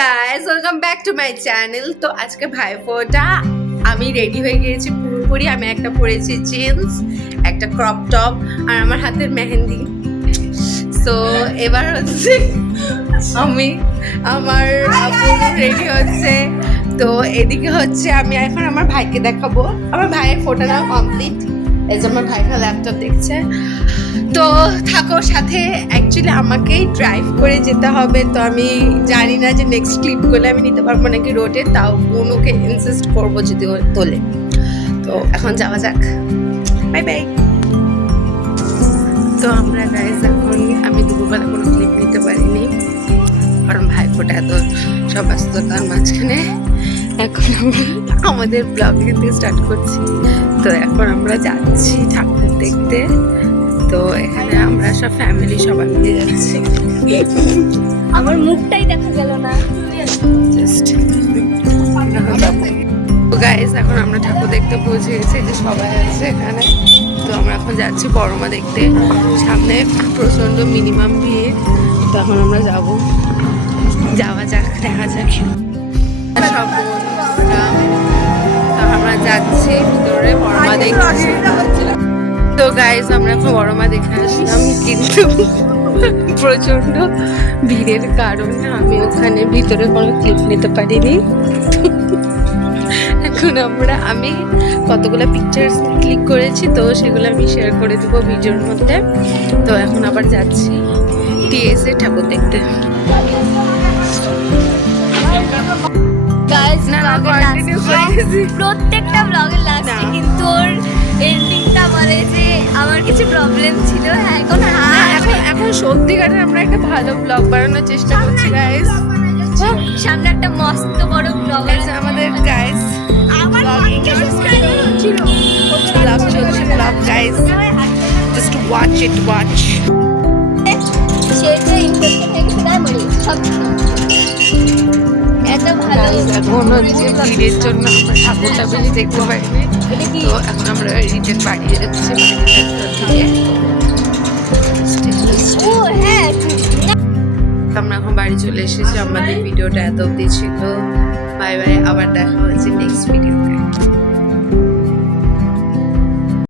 Guys, welcome back to my channel. তো আজকে ভাইফোঁটা আমি রেডি হয়ে গিয়েছি পুরোপুরি। আমি একটা পরেছি জিন্স, একটা ক্রপ টপ আর আমার হাতের মেহেন্দি। সো এবার হচ্ছে আমি আমার আপু রেডি হচ্ছে। তো এদিকে হচ্ছে আমি এখন আমার ভাইকে দেখাবো। আমার ভাইয়ের ফোটো নাও কমপ্লিট। এই যে আমার ভাই ল্যাপটপ দেখছে। তো থাকো সাথে। অ্যাকচুয়ালি আমাকেই ড্রাইভ করে যেতে হবে। তো আমি জানি না যে নেক্সট ক্লিপগুলো আমি নিতে পারবো নাকি রোডে। তাও বোনকে ইনসিস্ট করবো যদি ও তোলে। তো এখন যাওয়া যাক। Bye bye. তো আমরা গাইজ এখন আমি দুপুরবেলা কোনো ক্লিপ নিতে পারিনি, কারণ ভাইফোঁটা এত সব ব্যস্ততার মাঝখানে এখন আমরা আমাদের ব্লগিং থেকে স্টার্ট করছি। তো এখন আমরা যাচ্ছি ঠাকুর দেখতে। তো এখানে আমরা সব ফ্যামিলি সবাই মিলে যাচ্ছি। আমার মুখটাই দেখা গেল না। জাস্ট গাইস, এখন আমরা ঠাকুর দেখতে পৌঁছে গেছি, যে সবাই আছে এখানে। তো আমরা এখন যাচ্ছি বড়মা দেখতে। সামনে প্রচন্ড মিনিমাম ভিড়। তো এখন আমরা যাওয়া যাক, দেখা যাক সব বন্ধুরা। তো আমরা যাচ্ছি ভিতরে বড়মা দেখতে। তো গাইস, আমরা এখন বড়মা দেখে আসলাম, কিন্তু প্রচন্ড ভিড়ের কারণে আমি ওখানে ভিতরে কোনো ক্লিপ নিতে পারিনি। এখন আমি কতগুলো পিকচার্স ক্লিক করেছি, তো সেগুলো আমি শেয়ার করে দেবো ভিডিওর মধ্যে। তো এখন আবার যাচ্ছি টিএস এ ঠাকুর দেখতে। প্রত্যেকটা ব্লগের লাস্টে কিন্তু ওর এন্ডিংটা বলে যে আমার কিছু প্রবলেম ছিল। হ্যাঁ, এখন সত্যিকারের আমরা একটা ভালো ব্লগ বানানোর চেষ্টা করছি গাইস। সামনে একটা মস্ত বড় ব্লগ আছে আমাদের গাইস। আমার 100 সাবস্ক্রাইবার ছিল। ব্লগ চলছে, blog guys, just watch it, watch. সেটা ইনফেকশন হয়ে গেছে তাই বলি সব এত ভালো। এখন হচ্ছে ভিড়ের জন্য আমরা ঠাকুরটা বেশি দেখতে পাইনি। তো এখন আমরা রিটার্ন বাড়ি যাচ্ছি। ও হ্যাঁ, আমরা এখন বাড়ি চলে এসেছি। আমাদের ভিডিওটা এত অবধি ছিল। বাই বাই, আবার দেখা হচ্ছে নেক্সট ভিডিওতে।